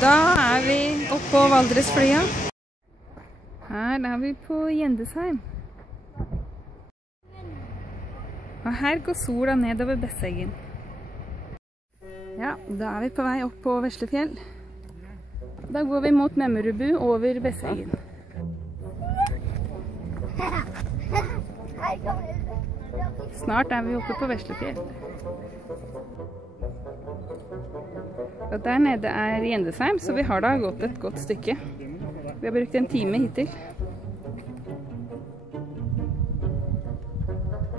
Da er vi oppe på Valdresflya. Her er vi på Gjendesheim. Og her går sola nedover Besseggen. Ja, da er vi på vei opp på Veslefjell. Da går vi mot Memmerubu over Besseggen. Snart er vi oppe på Veslefjell. Og der nede er Gjendesheim, så vi har da gått et godt stykke. Vi har brukt en time hittil.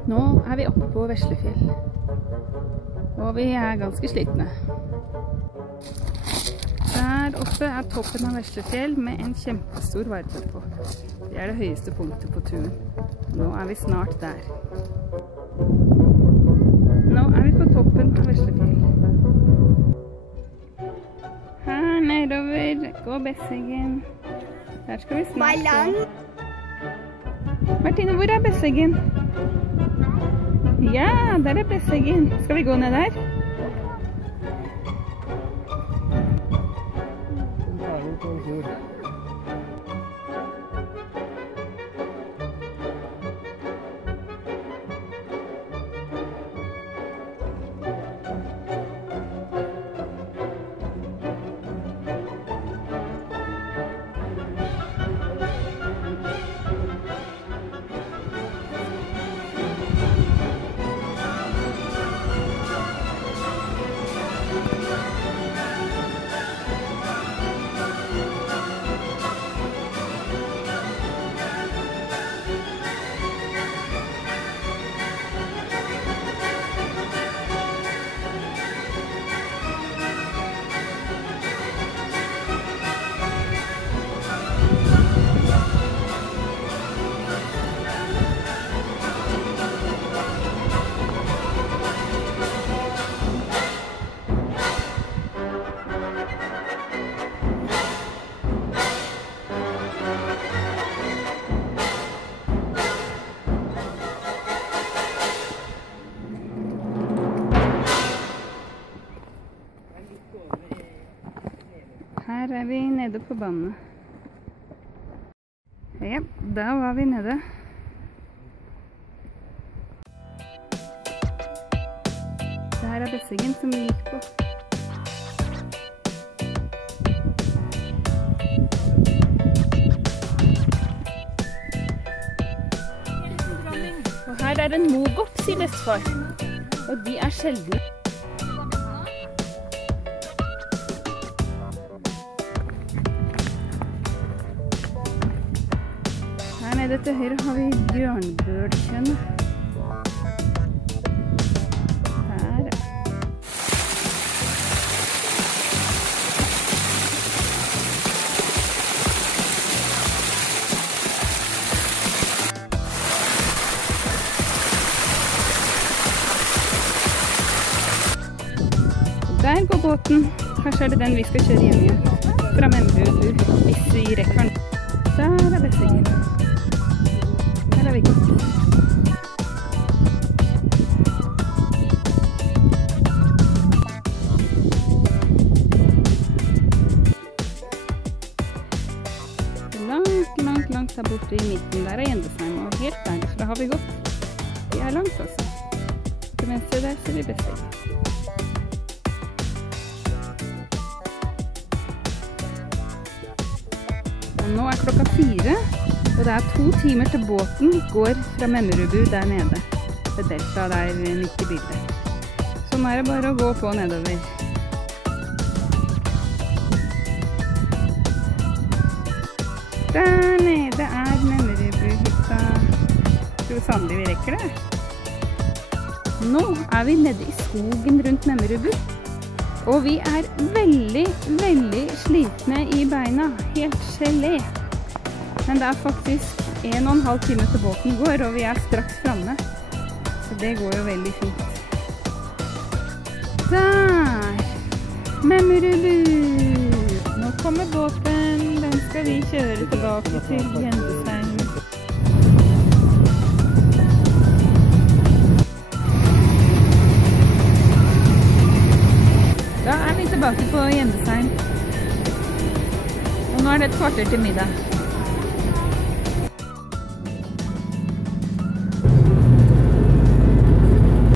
Nå er vi oppe på Veslefjell. Og vi er ganske slitne. Der oppe er toppen av Veslefjell med en kjempestor varpe på. Det er det høyeste punktet på turen. Nå er vi snart der. Nå er vi på toppen av Veslefjell. Her nedover går Besseggen. Der skal vi snart gå. Martine, hvor er Besseggen? Ja, der er Besseggen. Skal vi gå ned der? Her er vi nede på vannet. Ja, da var vi nede. Det her er Besseggen som vi gikk på. Og her er en mogop, sier bestefar. Og de er sjeldne. Nede til høyre har vi bjørnbølkjønn. Her. Der går båten. Kanskje er det den vi skal kjøre hjem igjen. Fra Memmerubu, hvis vi rekker den. Der er Besseggen. Her er vi gått. Langt her borte i midten, der er Gjendesheim, og helt derfra har vi gått. Vi er langt altså. Til venstre der ser vi Besseggen. Nå er klokka 4, og det er 2 timer til båten går fra Memmerubu der nede. Ved delta der midt i bildet. Så nå er det bare å gå på nedover. Der nede er Memmerubu-hytta. Tror du sannelig vi rekker det? Nå er vi nede i skogen rundt Memmerubu. Og vi er veldig, veldig slitne i beina. Helt gelé. Men det er faktisk 1,5 time til båten går, og vi er straks fremme. Så det går jo veldig fint. Der! Memmerubu! Nå kommer båten. Den skal vi kjøre tilbake til Gjendesheim. Da er vi tilbake på Gjendesheim. Nå er det et kvarter til middag.